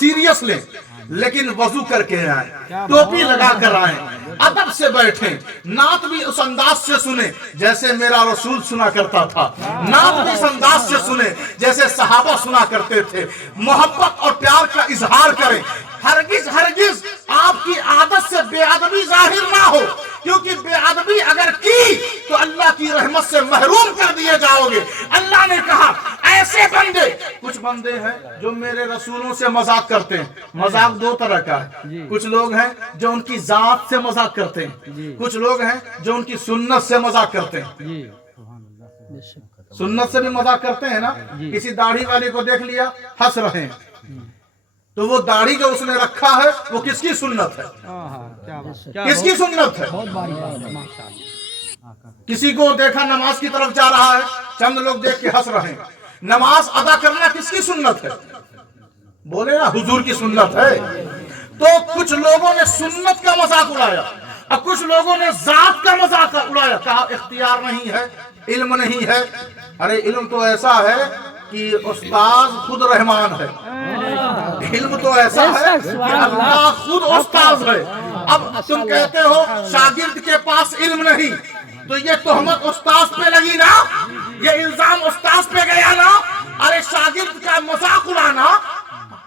Serious लें, लेकिन वजू करके आए, टोपी लगा कर आए, अदब से बैठे, नात भी उस अंदाज से सुने जैसे मेरा रसूल सुना करता था, नात भी इस अंदाज से सुने जैसे सहाबा सुना करते थे, मोहब्बत और प्यार का इजहार करें। हरगिज हरगिज आपकी आदत से बेअदबी जाहिर ना हो, क्योंकि बेअदबी अगर की तो अल्लाह की रहमत से महरूम कर दिए जाओगे। अल्लाह ने कहा ऐसे बंदे, कुछ बंदे हैं जो मेरे रसूलों से मजाक करते हैं। मजाक दो तरह का है, कुछ लोग हैं जो उनकी जात से मजाक करते हैं, कुछ लोग हैं जो उनकी सुन्नत से मजाक करते हैं। सुन्नत से भी मजाक करते हैं ना, किसी दाढ़ी वाले को देख लिया हंस रहे हैं, तो वो दाढ़ी जो उसने रखा है वो किसकी सुन्नत है? किसकी सुन्नत है? किसी को देखा नमाज की तरफ जा रहा है, चंद लोग देख के हंस रहे हैं, नमाज अदा करना किसकी सुन्नत है? बोले ना हुजूर की सुन्नत है। तो कुछ लोगों ने सुन्नत का मजाक उड़ाया और कुछ लोगों ने जात का मजाक उड़ाया, कहा इख्तियार नहीं है, इल्म नहीं है। अरे इल्म तो ऐसा है कि उस्ताद खुद रहमान है, इल्म तो ऐसा है कि अल्लाह खुद उस्ताद है। अब तुम कहते हो शागिर्द के पास इल्म नहीं, तो ये तोहमत उस्ताद पे लगी ना, ये इल्जाम उस्ताद पे गया ना। अरे शागिर्द का मजाक उड़ाना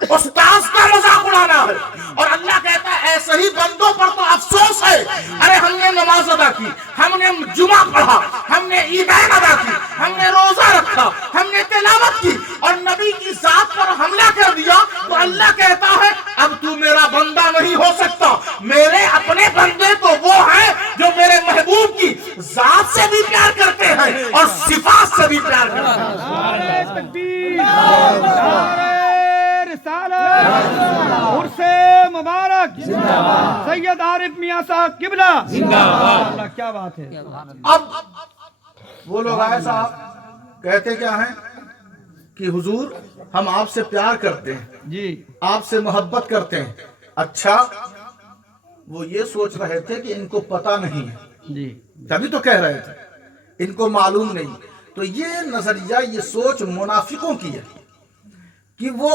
उस्ताद का मजाक उड़ाना है, और अल्लाह कहता है ऐसे ही बंदों पर तो अफसोस है। अरे हमने नमाज अदा की, हमने जुमा पढ़ा, हमने ईदैन अदा की, हमने रोजा रखा, हमने तिलावत की, और नबी की जात पर हमला कर दिया, तो अल्लाह कहता है अब तू मेरा बंदा नहीं हो सकता। मेरे अपने बंदे तो वो हैं जो मेरे महबूब की जात से भी प्यार करते हैं और सिफात से भी प्यार करते हैं। उर्से मुबारक सैयद आरिफ मियां साहब किबला जिंदाबाद। क्या बात है। अब वो लोग आए साहब कहते क्या हैं कि हुजूर हम आपसे प्यार करते हैं जी, आपसे मोहब्बत करते हैं। अच्छा, वो ये सोच रहे थे कि इनको पता नहीं है जी, तभी तो कह रहे थे, इनको मालूम नहीं। तो ये नजरिया, ये सोच मुनाफिकों की है कि वो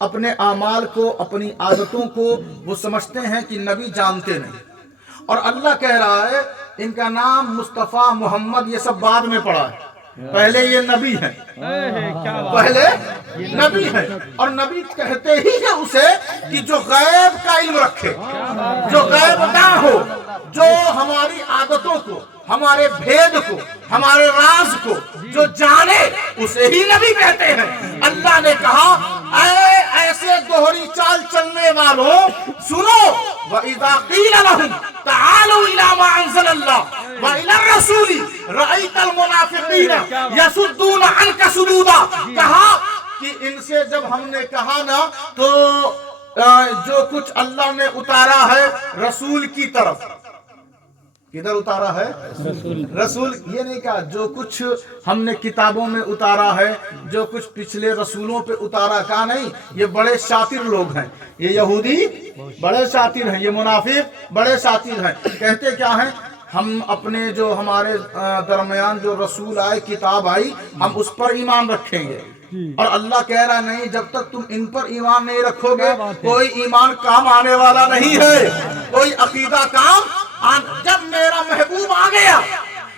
अपने आमाल को, अपनी आदतों को वो समझते हैं कि नबी जानते नहीं। और अल्लाह कह रहा है इनका नाम मुस्तफ़ा मोहम्मद ये सब बाद में पड़ा है, पहले ये नबी है, पहले नबी है। और नबी कहते ही है उसे कि जो गैब का इल्म रखे, जो गैब ना हो, जो हमारी आदतों को, हमारे भेद को, हमारे राज को जो जाने, उसे ही नबी कहते हैं। अल्लाह ने कहा ऐसे दोहरी चाल चलने वालों सुनो, वइज़ा क़ील लहुम तआलू इला मा अंज़लल्लाह व इला रसूली रअयतल मुनाफ़िक़ीना यसुद्दूना अन्का सुदूदा। कहा कि इनसे जब हमने कहा ना, तो जो कुछ अल्लाह ने उतारा है रसूल की तरफ, किधर उतारा है? रसूल। ये नहीं कहा जो कुछ हमने किताबों में उतारा है, जो कुछ पिछले रसूलों पे उतारा, कहा नहीं। ये बड़े शातिर लोग हैं, ये यहूदी बड़े शातिर हैं, ये मुनाफिक बड़े शातिर हैं। कहते क्या हैं, हम अपने जो हमारे दरमियान जो रसूल आए, किताब आई, हम उस पर ईमान रखेंगे। और अल्लाह कह रहा नहीं, जब तक तुम इन पर ईमान नहीं रखोगे कोई ईमान काम आने वाला नहीं है, कोई अकीदा काम। जब मेरा महबूब आ गया,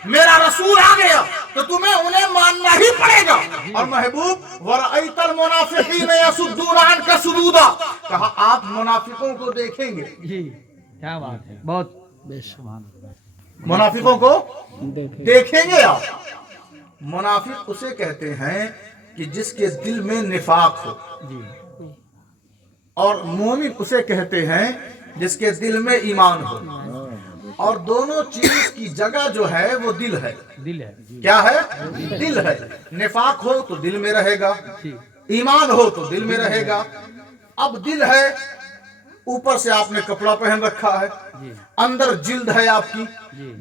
मेरा रसूल आ गया, तो तुम्हें उन्हें मानना ही पड़ेगा। और महबूब वरअयतल मुनाफ़िक़ीना यसुद्दूना अन्का सुदूदा, कहा आप मुनाफिकों को देखेंगे जी। क्या बात है, बहुत बेशुमार। मुनाफिकों को देखेंगे आप। मुनाफिक उसे कहते हैं कि जिसके दिल में निफाक हो, और मोमिन उसे कहते हैं जिसके दिल में ईमान हो। और दोनों चीज की जगह जो है वो दिल है। दिल है, क्या है? दिल है। निफाक हो तो दिल में रहेगा, ईमान हो तो दिल में रहेगा। अब दिल है, ऊपर से आपने कपड़ा पहन रखा है, अंदर जिल्द है आपकी,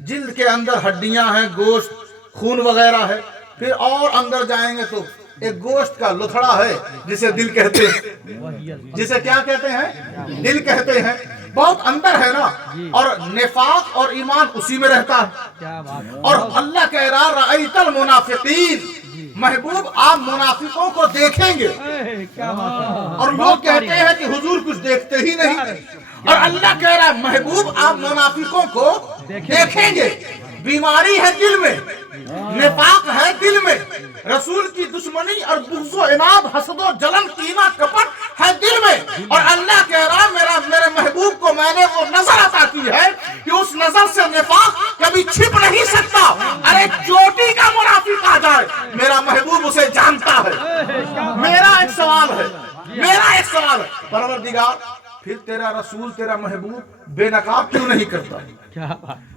जिल्द के अंदर हड्डियां हैं, गोश्त, खून वगैरह है। फिर और अंदर जाएंगे तो एक गोश्त का लुथड़ा है जिसे दिल कहते हैं। जिसे क्या कहते हैं? दिल कहते हैं। बहुत अंदर है ना। और निफाक और ईमान उसी में रहता है। और अल्लाह कह रहा रअयतल मुनाफिकीन, महबूब आप मुनाफिकों को देखेंगे, क्या बात है। और लोग कहते हैं कि हुजूर कुछ देखते ही नहीं, और अल्लाह कह रहा है महबूब आप मुनाफिकों को देखेंगे। बीमारी है दिल में, निफाक है दिल में, रसूल की दुश्मनी और बुग़्ज़ो इनाद हसदो जलन कीना कपट है दिल में, और अल्लाह कह रहा है मेरे महबूब को मैंने वो नजर अता की है कि उस नजर से निफाक कभी छिप नहीं सकता। अरे चोटी का मुनाफिक आ जाए, मेरा महबूब उसे जानता है। मेरा एक सवाल है परवरदिगार, फिर तेरा रसूल तेरा महबूब बेनकाब क्यों नहीं करता?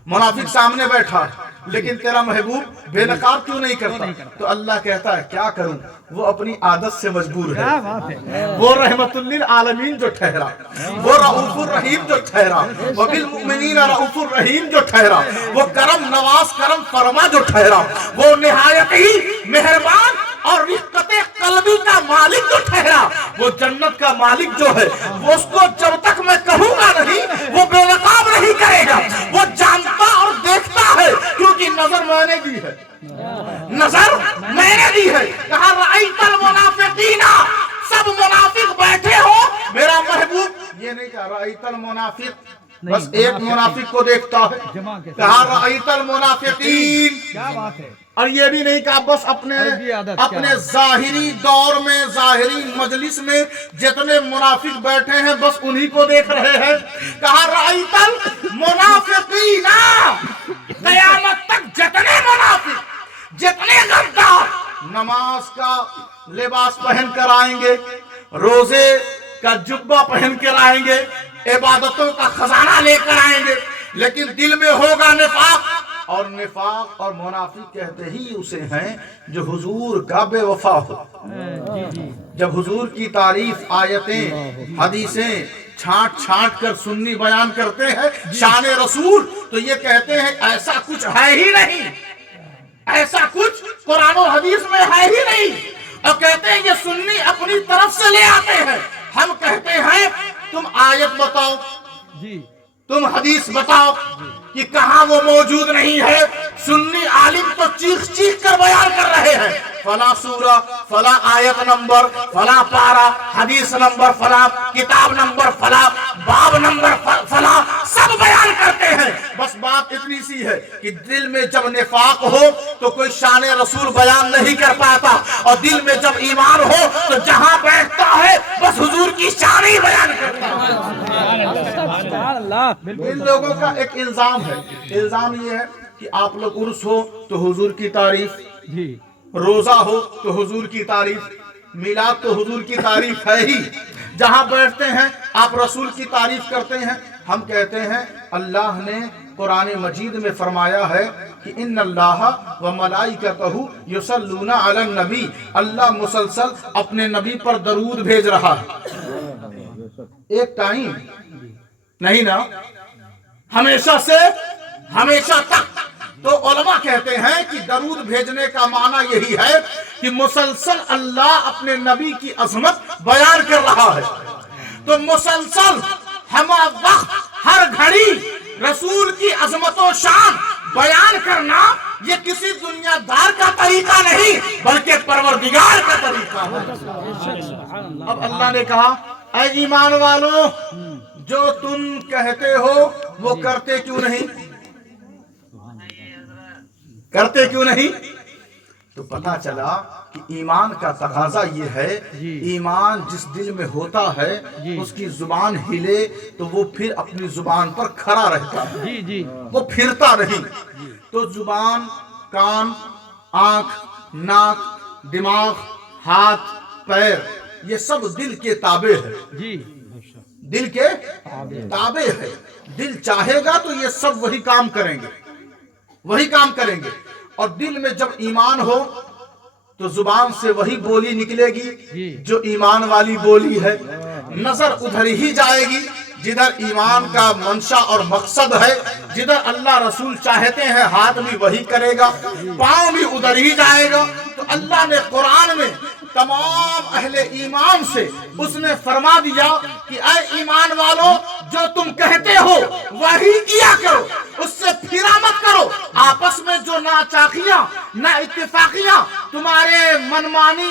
मुनाफिक सामने बैठा है लेकिन तेरा महबूब बेनकाब क्यों नहीं करता? तो अल्लाह कहता है क्या करूं, वो अपनी आदत से मजबूर है। वो रहमतुल लिल आलमीन जो ठहरा, वो रऊफुर रहीम जो ठहरा, वो बिल मुमिनीन रऊफुर रहीम जो ठहरा, वो करम नवाज करम फरमा जो ठहरा, वो निहायत ही मेहरबान और रिक्कते कल्बी का मालिक जो ठहरा, वो जन्नत का मालिक जो है, वो उसको जब तक मैं कहूंगा नहीं वो बेनकाब नहीं करेगा। वो जानता और देखता है क्योंकि नजर मैंने दी है, नजर मैंने दी है। कहा रअयतल मुनाफिकीना, सब मुनाफिक बैठे हो, मेरा महबूब ये नहीं कहा रअयतल मुनाफिक, बस एक मुनाफिक को देखता है। कहा रअयतल मुनाफिकीन, क्या बात है। और ये भी नहीं कहा बस अपने जाहिरी दौर में, जाहिरी मजलिस में जितने मुनाफिक बैठे हैं बस उन्हीं को देख रहे हैं। कहा रअयतल मुनाफिकीना, क़यामत तक जितने मुनाफिक, जितने गद्दार नमाज का लिबास पहन कर आएंगे, रोजे का जुब्बा पहन कर आएंगे, इबादतों का खजाना लेकर आएंगे, लेकिन दिल में होगा निफाक। और निफाक और मुनाफिक कहते ही उसे हैं जो हुजूर का बेवफा हो। जब हुजूर की तारीफ आयतें हदीसें छांट छांट कर सुन्नी बयान करते हैं शान रसूल, तो ये कहते हैं ऐसा कुछ है ही नहीं, ऐसा कुछ कुरान और हदीस में है ही नहीं, और कहते हैं ये सुन्नी अपनी तरफ से ले आते हैं। हम कहते हैं तुम आयत बताओ जी, तुम हदीस बताओ कि कहां वो मौजूद नहीं है। सुन्नी आलिम तो चीख चीख कर बयान कर रहे हैं, फला सूरा, फला आयत नंबर, फला पारा, हदीस नंबर फला, किताब नंबर फला, बाब नंबर फला, सब बयान करते हैं। बस बात इतनी सी है कि दिल में जब निफाक हो तो कोई शान रसूल बयान नहीं कर पाता, और दिल में जब ईमान हो तो जहां बैठता है बस हुजूर की शान ही बयान करता है। इन लोगों का एक इल्जाम है, इल्जाम ये है कि आप लोग उर्स हो तो हुजूर की तारीफ, रोजा हो तो हुजूर की तारीफ, मिलाद तो हुजूर की तारीफ है ही, जहां बैठते हैं आप रसूल की तारीफ करते हैं। हम कहते हैं अल्लाह ने कुरान मजीद में फरमाया है कि इन्नल्लाह व मलाइकतहु युसल्लूना अलन नबी, अल्लाह मुसलसल अपने नबी पर दरूद भेज रहा है। एक टाइम नहीं ना, हमेशा से हमेशा तक। तो उलमा कहते हैं कि दरूद भेजने का माना यही है कि मुसलसल अल्लाह अपने नबी की अजमत बयान कर रहा है। तो मुसलसल हम वक्त हर घड़ी रसूल की अजमत और शान बयान करना ये किसी दुनियादार का तरीका नहीं बल्कि परवरदिगार का तरीका है। अब अल्लाह ने कहा ऐ ईमान वालों, जो तुम कहते हो वो करते क्यों नहीं, करते क्यों नहीं? तो पता चला कि ईमान का तकाजा ये है, ईमान जिस दिल में होता है उसकी जुबान हिले तो वो फिर अपनी जुबान पर खड़ा रहता है, वो फिरता नहीं। तो जुबान, कान, आंख, नाक, दिमाग, हाथ, पैर, ये सब दिल के ताबे है, दिल के ताबे है। दिल चाहेगा तो ये सब वही काम करेंगे, वही काम करेंगे। और दिल में जब ईमान हो तो जुबान से वही बोली निकलेगी जो ईमान वाली बोली है। नजर उधर ही जाएगी जिधर ईमान का मंशा और मकसद है, जिधर अल्लाह रसूल चाहते हैं हाथ भी वही करेगा, पांव भी उधर ही जाएगा। तो अल्लाह ने कुरान में तमाम अहले ईमान से उसने फरमा दिया कि ऐ ईमान वालों, जो तुम कहते हो वही किया करो, उससे फिरा मत करो। आपस में जो नाचाकियां ना इत्तेफाकियां तुम्हारे मनमानी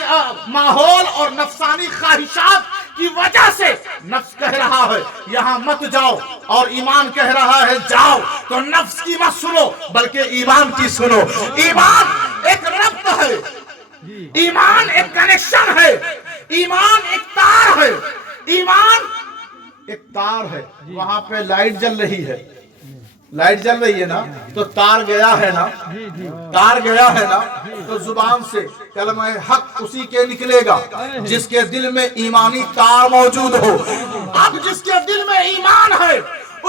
माहौल और नफसानी ख्वाहिशात की वजह से नफ्स कह रहा है यहाँ मत जाओ, और ईमान कह रहा है जाओ, तो नफ्स की मत सुनो बल्कि ईमान की सुनो। ईमान एक रब्त है, ईमान एक कनेक्शन है, ईमान एक तार है, ईमान एक तार है। वहां पे लाइट जल रही है, लाइट जल रही है ना, तो तार गया है ना, तार गया है ना, तो जुबान से कलमा हक उसी के निकलेगा जिसके दिल में ईमानी तार मौजूद हो। अब जिसके दिल में ईमान है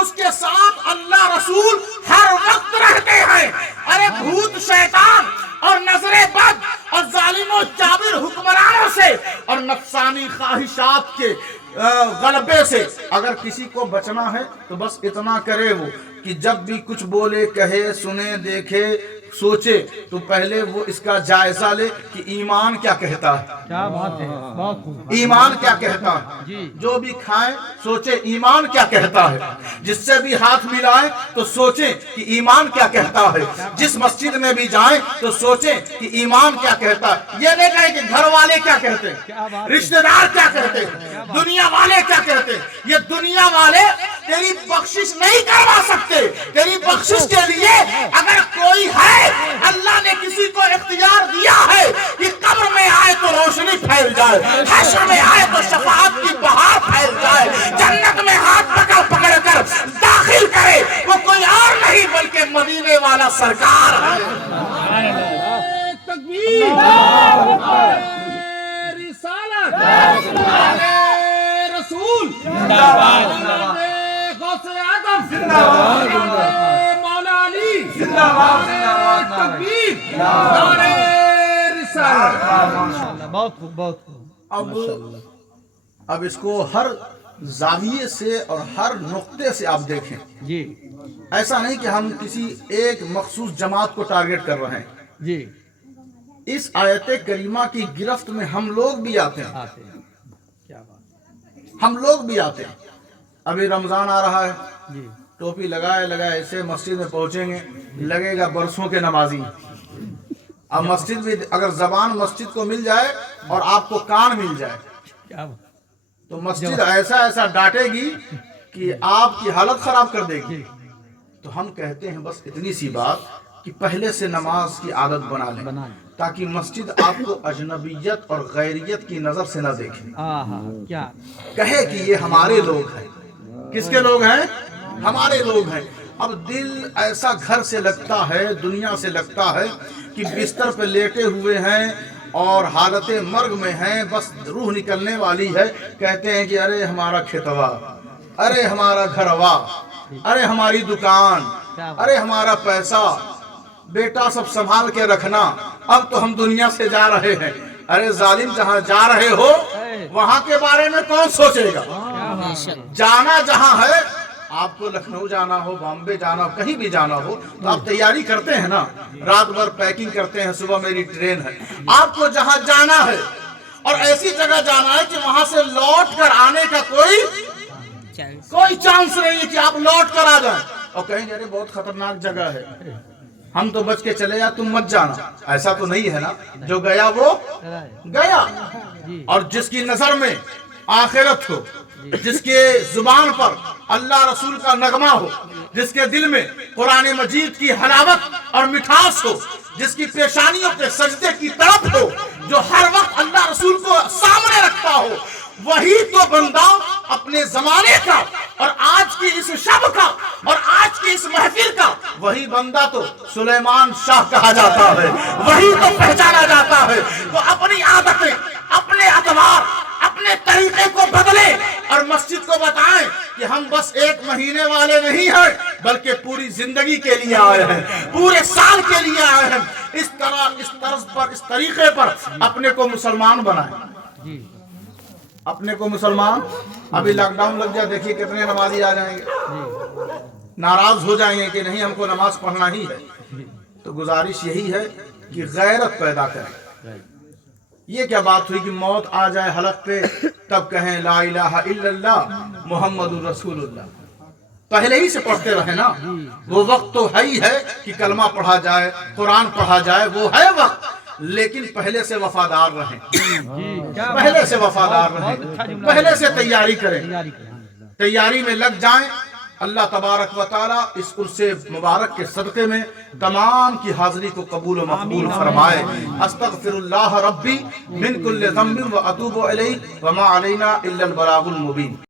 उसके साथ अल्लाह रसूल हर वक्त रहते हैं। अरे भूत शैतान और नजरे बद और जालिमों जाबिर हुक्मरानों से और नफसानी ख्वाहिशात के गलबे से अगर किसी को बचना है तो बस इतना करे वो कि जब भी कुछ बोले, कहे, सुने, देखे, सोचे, तो पहले वो इसका जायजा ले कि ईमान क्या कहता है। क्या बात है, बहुत खूब। ईमान क्या कहता है। जो भी खाएं सोचे ईमान क्या कहता है, जिससे भी हाथ मिलाएं तो सोचें कि ईमान क्या कहता है, जिस मस्जिद में भी जाएं तो सोचें कि ईमान क्या कहता है। ये नहीं कहें कि घर वाले क्या कहते हैं, रिश्तेदार क्या कहते हैं, दुनिया वाले क्या कहते हैं। ये दुनिया वाले तेरी बख्शिश नहीं करवा सकते। तेरी बख्शिश के लिए अगर कोई है, अल्लाह ने किसी को इख्तियार दिया है कि कब्र में आए तो रोशनी फैल जाए, हश्र में आए तो शफाअत की बहार फैल जाए, जन्नत में हाथ पकड़ पकड़ कर दाखिल करे, वो कोई और नहीं बल्कि मदीने वाला सरकार है। तकबीर, रिसालत, रसूल जिंदाबाद, गौसे आदम जिंदाबाद, मौला अली जिंदाबाद, तकबीर, नारे रिसालत। बहुत खूब, बहुत खूब। अब इसको हर जाविये से और हर नुक्ते से आप देखें जी। ऐसा नहीं कि हम किसी एक मखसूस जमात को टारगेट कर रहे हैं जी। इस आयत करीमा की गिरफ्त में हम लोग भी आते हैं, क्या बात, हम लोग भी आते हैं। अभी रमजान आ रहा है जी। टोपी लगाए लगाए ऐसे मस्जिद में पहुंचेंगे, लगेगा बरसों के नमाजी। अब मस्जिद भी अगर जबान मस्जिद को मिल जाए और आपको कान मिल जाए क्या बात, तो मस्जिद ऐसा ऐसा डांटेगी कि आपकी हालत खराब कर देगी। तो हम कहते हैं बस इतनी सी बात कि पहले से नमाज की आदत बना लें ताकि मस्जिद आपको अजनबियत और गैरियत की नजर से न देखे, क्या कहे कि ये हमारे लोग हैं। किसके लोग हैं? हमारे लोग हैं। अब दिल ऐसा घर से लगता है, दुनिया से लगता है कि बिस्तर पे लेटे हुए हैं और हालत मर्ग में हैं, बस रूह निकलने वाली है। कहते हैं कि अरे हमारा खेतवा, अरे हमारा घरवा, अरे हमारी दुकान, अरे हमारा पैसा, बेटा सब संभाल के रखना, अब तो हम दुनिया से जा रहे हैं। अरे जालिम, जहाँ जा रहे हो वहां के बारे में कौन सोचेगा? जाना जहाँ है, आपको लखनऊ जाना हो, बॉम्बे जाना हो, कहीं भी जाना हो तो आप तैयारी करते हैं ना, रात भर पैकिंग करते हैं, सुबह मेरी ट्रेन है। आपको जहाँ जाना है और ऐसी जगह जाना है कि वहां से लौट कर आने का कोई चांस नहीं है कि आप लौट कर आ जाएं और कहेंगे अरे बहुत खतरनाक जगह है, हम तो बच के चले जा, तुम मत जाना। ऐसा तो नहीं है ना। जो गया वो गया। और जिसकी नजर में आखिरत हो, जिसके जुबान पर अल्लाह रसूल का नगमा हो, जिसके दिल में कुरान मजीद की हलावत और मिठास हो, जिसकी पेशानियों के सजदे की तड़प हो, जो हर वक्त अल्लाह रसूल को सामने रखता हो, वही तो बंदा अपने जमाने का और आज की इस शब का और आज की इस महफिल का, वही बंदा तो सुलेमान शाह कहा जाता है, वही तो पहचाना जाता है। तो अपनी आदतें, अपने अतवार, अपने तरीके को बदले और मस्जिद को बताएं कि हम बस एक महीने वाले नहीं हैं बल्कि पूरी जिंदगी के लिए आए हैं, पूरे साल के लिए आए हैं। इस तरह, इस तर्ज पर, इस तरीके पर अपने को मुसलमान बनाएं, अपने को मुसलमान। अभी लॉकडाउन लग जाए, देखिए कितने नमाजी आ जाएंगे, नाराज हो जाएंगे कि नहीं हमको नमाज पढ़ना ही है। तो गुजारिश यही है कि गैरत पैदा करें। ये क्या बात हुई कि मौत आ जाए हलक पे तब कहें ला इलाहा इल्लल्लाह मुहम्मदुर रसूलुल्लाह। پہلے ہی سے پڑھتے رہے نا. وہ وقت تو ہے ہی ہے کہ کلمہ پڑھا جائے, قرآن پڑھا جائے, وہ ہے وقت, لیکن پہلے سے وفادار رہیں, پہلے سے وفادار رہیں, پہلے سے تیاری کریں, تیاری میں لگ جائیں. اللہ تبارک و تعالی اس عرص مبارک کے صدقے میں تمام کی حاضری کو قبول و مقبول فرمائے. استغفر اللہ ربی من کل ذنب و اتوب الیہ وما علینا الا البلاغ المبین.